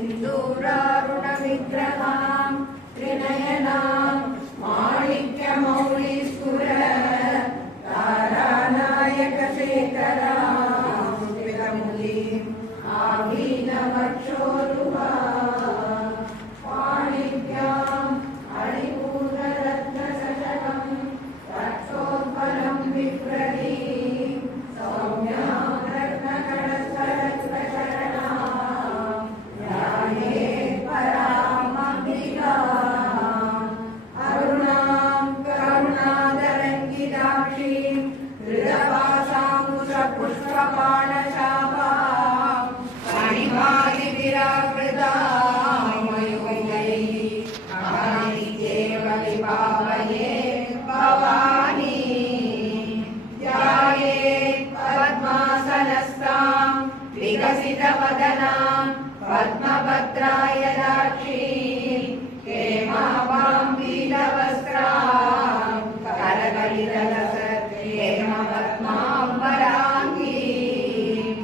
सिन्दूरारुण विग्रहां त्रिनयनां माणिक्यमौलिस्फुर तारानायकशेखरां स्फुरमुलीं आभीनवक्षोरुहा पाणिभ्याम् अणिपूर्णरत्नसशकं रक्षोत्पलं विप्रदीं सौम्यां रत्नकटस्थरत्नशरणां ध्यायेत् परामम्बिकाम् अरुणां करुणातरङ्गिताक्षीं हृदपाशाङ्कुशपुष्पबाणशापां मणिमालिविरावृतां मयूरैः केवलिभावये भवानी ध्यायेत् पद्मासनस्तां विकसितवदनां पद्मभद्रायदाक्षीं हेमाभां पीतवस्त्रां करकलितलसत्हेमपद्माम्बराङ्गीं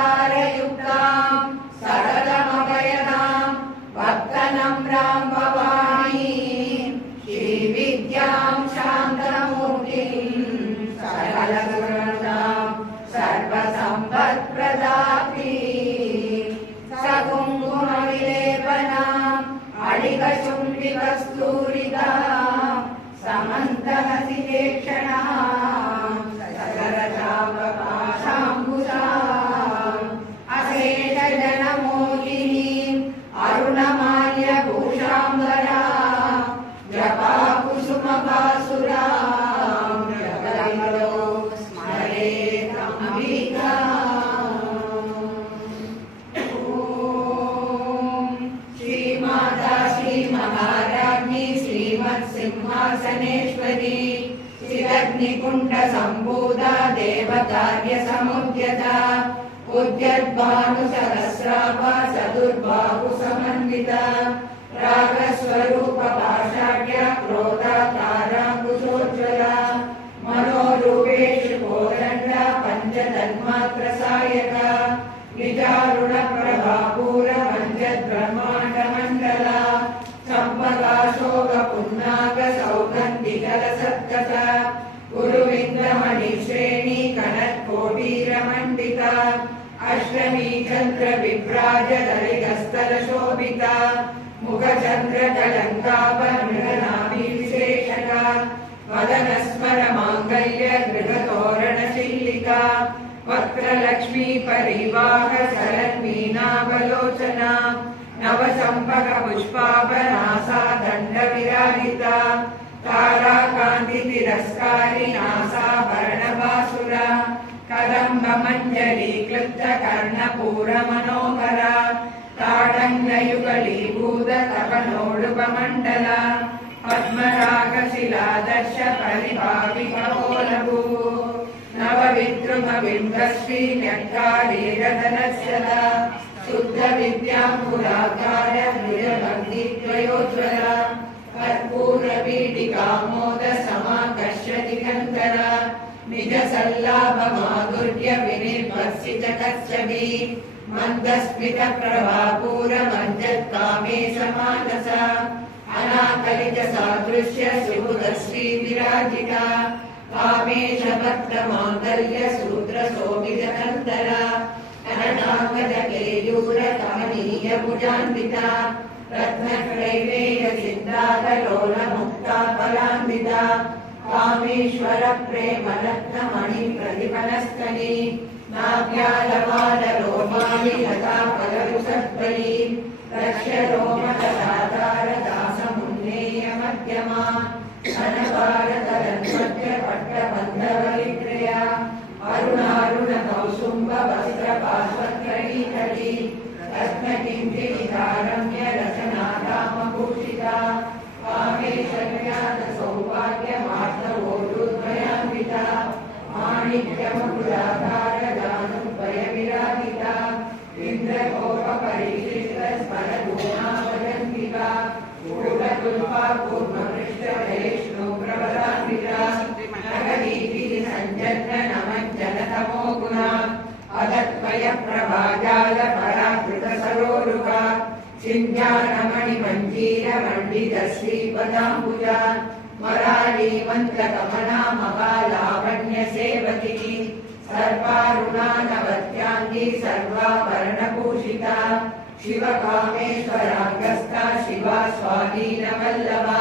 सर्वालङ्कारयुक्तां सकलमभयदां भक्तनम्रां भवानीं श्रीविद्यां शान्तमूर्तिं सकलगुणदां सर्वसम्पत्प्रदात्रीं सकुङ्कुमविलेपनाम् अडिगचुम्बिकस्तूरिकां समन्तहसिलेक्षणां सकलचापपाशाम्बुजाम् अशेषजनमोहिनीम् अरुणमाल्यभूषाम्बरां जपाकुसुमभासुरां जगदम्बो स्मरेत् अम्बिकाम्। ॐ श्रीमाता श्रीमहाराज्ञी श्रीमत्सिंहासनेश्वरी चिदग्निकुण्डसम्भूता देवकार्यसमुद्यता उद्यद्भानुसहस्राभा चतुर्बाहुसमन्विता रागस्वरूपपाषाढ्या क्रोधाकाराङ्कुशोज्ज्वला मनोरूपेषु कोदण्डा पञ्चतन्मात्रसायका निजारुणप्रभापूरमञ्जद्ब्रह्माण्डमण्डला चम्पकाशोकपुन्नागसौगन्धिकलसत्कथा गुरुविन्दमणिश्रेणी कनत्कोटीरमण्डिता अष्टमी चन्द्रविभ्राजदलिगस्तलशोभिता मुखचन्द्रकलङ्काभमृगनाभिविशेषका वदनस्मरमाङ्गल्य गृहतोरणशिल्लिका वक्त्रलक्ष्मी परिवाह सरन्मीनावलोचना नवचम्पकपुष्पाभनासा दण्डविराजिता ताराकान्तितिरस्कारी नासाभरणभासुरा कदम्बमञ्जलीक्लुप्तकर्णपूरमनोहरा ताडङ्गयुगलीभूतकवनोडुपमण्डला पद्मरागशिलादर्श परिभाविकपोलभू नवविद्रुमबिम्बश्री न्यक्कारीरधनस्यला शुद्धविद्याङ्कुराकार निजभक्तिद्वयोज्ज्वला कर्पूरपीठिकामोदसमाकर्ष्य दिगन्तरा निजसल्लाभमाधुर्य विनिर्भर्सितकच्छवी मन्दस्मितप्रभापूरमञ्जत्कामेशमानसा अनाकलितसादृश्य सुबुधश्री विराजिता कामेशभक्तमाङ्गल्य सूत्रशोभितकन्तरा कमनीयभुजान्विता रत्नत्रैवेयचिन्ताकलोलमुक्ता फलान्विता कामेश्वर प्रेमरत्नमणि प्रतिफलस्थली नाभ्यालवालरोमाणि लता फलरुसद्वली रक्ष्यरोमकदातारदासमुन्नेय मध्यमा धनभारतरन्मध्यपट्टबन्धवविक्रया अरुणारुण कौसुम्बवस्त्रपार्श्वत्रयीतटी रत्नकिञ्चितारम्य रचनाधामभूषिता कामेशव्यासौभाग्यमार्तवोरुद्वयान्विता माणिक्यमुकुलाधारदानुद्वयविराजिता इन्द्रकोपपरिशिष्टस्मरगुणावदन्तिका कूटतुल्पा कूर्मपृष्ठवैष्णुप्रवरान्विता नगदीतिसञ्जन्नमज्जनतमो गुणा अदत्वय प्रभाजाल पराकृत सिञ्जानमणिमञ्जीरमण्डितश्रीपदाम्बुजा मरालीमन्त्रकमला महालावण्यसेवकी सर्वारुणानवत्याङ्गी सर्वाभरणभूषिता शिवकामेश्वराङ्गस्था शिवा स्वाधीनवल्लभा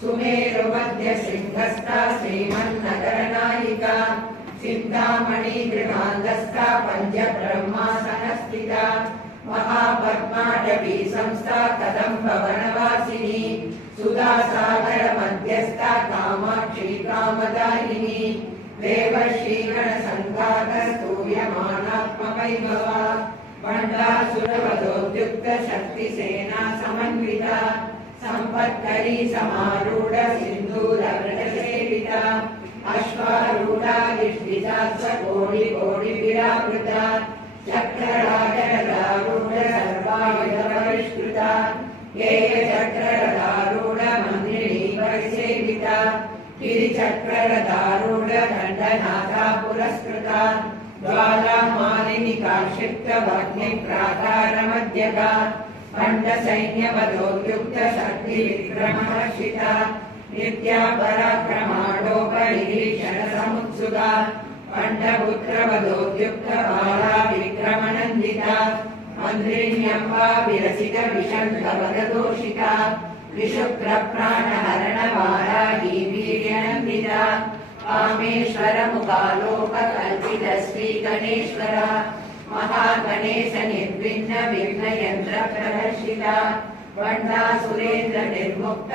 सुमेरुमध्यशृङ्गस्था श्रीमन्नगरनायिका चिन्तामणिगृहाङ्गस्था पञ्चब्रह्मासनस्थिता महापद्माटवी संस्था कदम्बवनवासिनी सुधासागरमध्यस्था कामाक्षी कामदायिनी देवश्रीगणसङ्घातस्तूयमानात्मवैभवा भण्डासुरवधोद्युक्तशक्तिसेना समन्विता सम्पत्करी समारूढ सिन्धूरव्रतसेविता अश्वारूढाधिष्ठिता स्वकोटिकोटिविरावृता चक्रराजरथारूढ सर्वायुधपरिष्कृता गेयचक्ररथारूढ मन्त्रिणी परिसेविता गिरिचक्ररथारूढ दण्डनाथा पुरस्कृता ज्वालामालिनि काक्षिप्तभग्निप्राकारमध्यगा खण्डसैन्यवधोद्युक्त शक्तिविक्रमहर्षिता नित्या पराक्रमाडोपनिरीक्षणसमुत्सुका खण्डपुत्रवधोद्युक्त बाला विक्रमनन्दिता मन्त्रिण्यम्बा विरसित विषण्डवददोषिता विशुक्रप्राणहरणवाराही वीर्यनन्दिता कामेश्वरमुखालोककल्पित श्रीगणेश्वरा महागणेश निर्विघ्न विघ्नयन्त्रप्रदर्शिता वण्डासुरेन्द्र निर्मुक्त